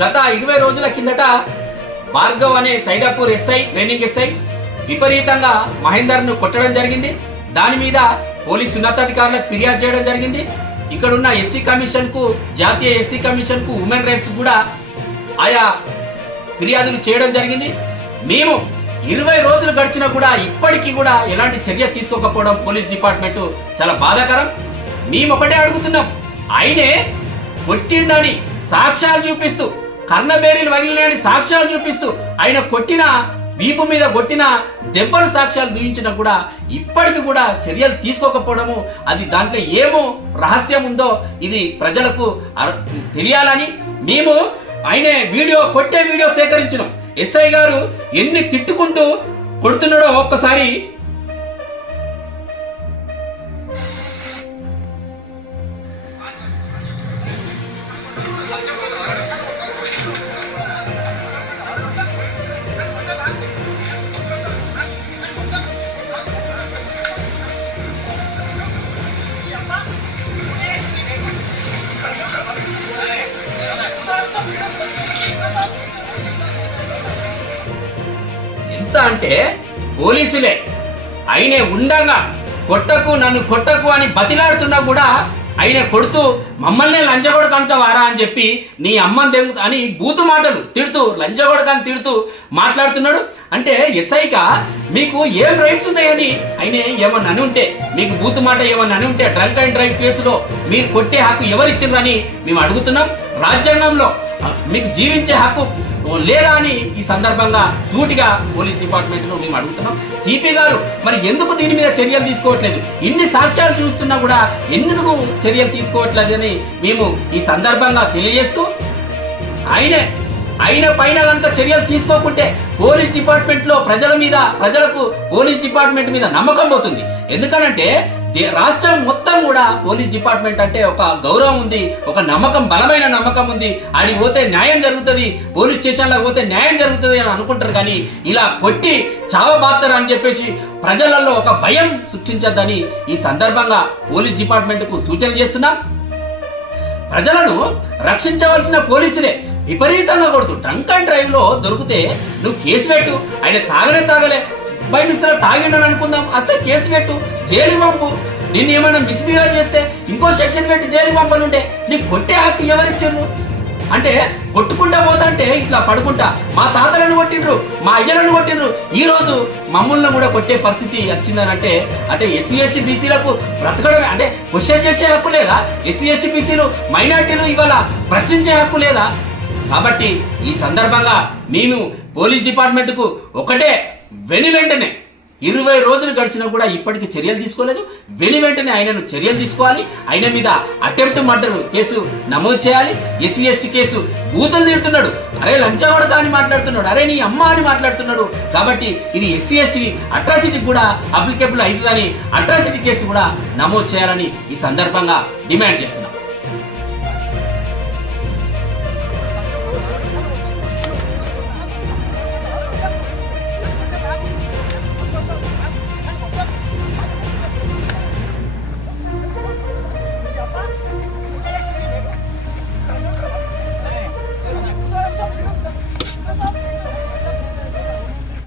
గత 20 రోజుల కిందట భార్గవ్ అనే సైదాపూర్ ఎస్ఐ, ట్రైనింగ్ ఎస్ఐ విపరీతంగా మహేందర్ను కొట్టడం జరిగింది. దాని మీద పోలీసు ఉన్నతాధికారులకు ఫిర్యాదు చేయడం జరిగింది. ఇక్కడున్న ఎస్సీ కమిషన్కు, జాతీయ ఎస్సీ కమిషన్కు, ఉమెన్ రైట్స్ కూడా ఆయా ఫిర్యాదులు చేయడం జరిగింది. మేము 20 రోజులు గడిచినా కూడా ఇప్పటికీ కూడా ఎలాంటి చర్య తీసుకోకపోవడం పోలీస్ డిపార్ట్మెంట్ చాలా బాధాకరం. మేము ఒకటే అడుగుతున్నాం, ఆయనే కొట్టిండని సాక్ష్యాలు చూపిస్తూ, కర్ణబేరీలు వగిలినని సాక్ష్యాలు చూపిస్తూ, ఆయన కొట్టిన వీపు మీద కొట్టిన దెబ్బలు సాక్ష్యాలు చూపించినా కూడా ఇప్పటికి కూడా చర్యలు తీసుకోకపోవడము, అది దాంట్లో ఏమో రహస్యం ఉందో ఇది ప్రజలకు తెలియాలని మేము ఆయన కొట్టే వీడియో సేకరించినాం. ఎస్ఐ గారు ఎన్ని తిట్టుకుంటూ కొడుతున్నాడో ఒక్కసారి ఎంత అంటే పోలీసులే ఆయనే ఉండగా కొట్టకు, నన్ను కొట్టకు అని బతిలాడుతున్నా కూడా ఆయన కొడుతూ మమ్మల్ని లంచగొడక అంటావారా అని చెప్పి నీ అమ్మని దెంగు అని బూతు మాటలు తిడుతూ, లంచగొడక అని తిడుతూ మాట్లాడుతున్నాడు. అంటే ఎస్ఐగా మీకు ఏం రైట్స్ ఉన్నాయని ఆయన ఏమన్నా అని ఉంటే, మీకు బూతు మాట ఏమన్నా అని ఉంటే డ్రంక్ అండ్ డ్రైవ్ కేసులో మీరు కొట్టే హక్కు ఎవరిచ్చిండ్రని మేము అడుగుతున్నాం. రాజ్యాంగంలో మీకు జీవించే హక్కు లేదా అని ఈ సందర్భంగా సూటిగా పోలీస్ డిపార్ట్మెంట్లో మేము అడుగుతున్నాం. సిపి గారు మరి ఎందుకు దీని మీద చర్యలు తీసుకోవట్లేదు? ఇన్ని సాక్ష్యాలు చూస్తున్నా కూడా ఎందుకు చర్యలు తీసుకోవట్లేదు అని మేము ఈ సందర్భంగా తెలియజేస్తూ, ఆయన పైన కనుక చర్యలు తీసుకోకుంటే పోలీస్ డిపార్ట్మెంట్లో ప్రజలకు పోలీస్ డిపార్ట్మెంట్ మీద నమ్మకం పోతుంది. ఎందుకనంటే రాష్ట్రం మొత్తం కూడా పోలీస్ డిపార్ట్మెంట్ అంటే ఒక గౌరవం ఉంది, ఒక నమ్మకం, బలమైన నమ్మకం ఉంది. ఆడికి పోతే న్యాయం జరుగుతుంది, పోలీస్ స్టేషన్లో పోతే న్యాయం జరుగుతుంది అని అనుకుంటారు. కానీ ఇలా కొట్టి చావబాతారు అని చెప్పేసి ప్రజలలో ఒక భయం సృష్టించద్దని ఈ సందర్భంగా పోలీస్ డిపార్ట్మెంట్కు సూచన చేస్తున్నాం. ప్రజలను రక్షించవలసిన పోలీసులే విపరీతంగా కొడుతూ డ్రంక్ అండ్ డ్రైవ్ లో దొరికితే నువ్వు కేసు పెట్టు. ఆయన తాగలే బై మిస్టర్ తాగిండని అనుకుందాం, అస్తే కేసు పెట్టు, జైలు పంపు. నిన్ను ఏమైనా మిస్బిహేవ్ చేస్తే ఇంకో సెక్షన్ పెట్టి జైలు పంపనుంటే నీకు కొట్టే హక్కు ఎవరిచ్చారు? అంటే కొట్టుకుంటా పోతాంటే ఇట్లా పడుకుంటా మా తాతలను కొట్టిండ్రు, మా అయ్యలను కొట్టిండ్రు, ఈ రోజు మమ్మల్ని కూడా కొట్టే పరిస్థితి వచ్చిందని అంటే ఎస్సీ ఎస్టీ బీసీలకు బ్రతకడమే అంటే క్వశ్చన్ చేసే హక్కు లేదా? ఎస్సీ ఎస్టీ బీసీలు మైనార్టీలు ఇవాళ ప్రశ్నించే హక్కు లేదా? కాబట్టి ఈ సందర్భంగా మేము పోలీస్ డిపార్ట్మెంట్కు ఒకటే, వెంటనే 20 రోజులు గడిచినా కూడా ఇప్పటికీ చర్యలు తీసుకోలేదు. వెంటనే ఆయనను చర్యలు తీసుకోవాలి. ఆయన మీద అటెంప్ట్ మర్డర్ కేసు నమోదు చేయాలి. ఎస్సీ ఎస్టీ కేసు బూతులు తిడుతున్నాడు, అరే లంచగొడక అని మాట్లాడుతున్నాడు, అరే నీ అమ్మ అని మాట్లాడుతున్నాడు. కాబట్టి ఇది ఎస్సీ ఎస్టీ అట్రాసిటీ కూడా అప్లికేబుల్ అవుతుందని అట్రాసిటీ కేసు కూడా నమోదు చేయాలని ఈ సందర్భంగా డిమాండ్ చేస్తున్నాం.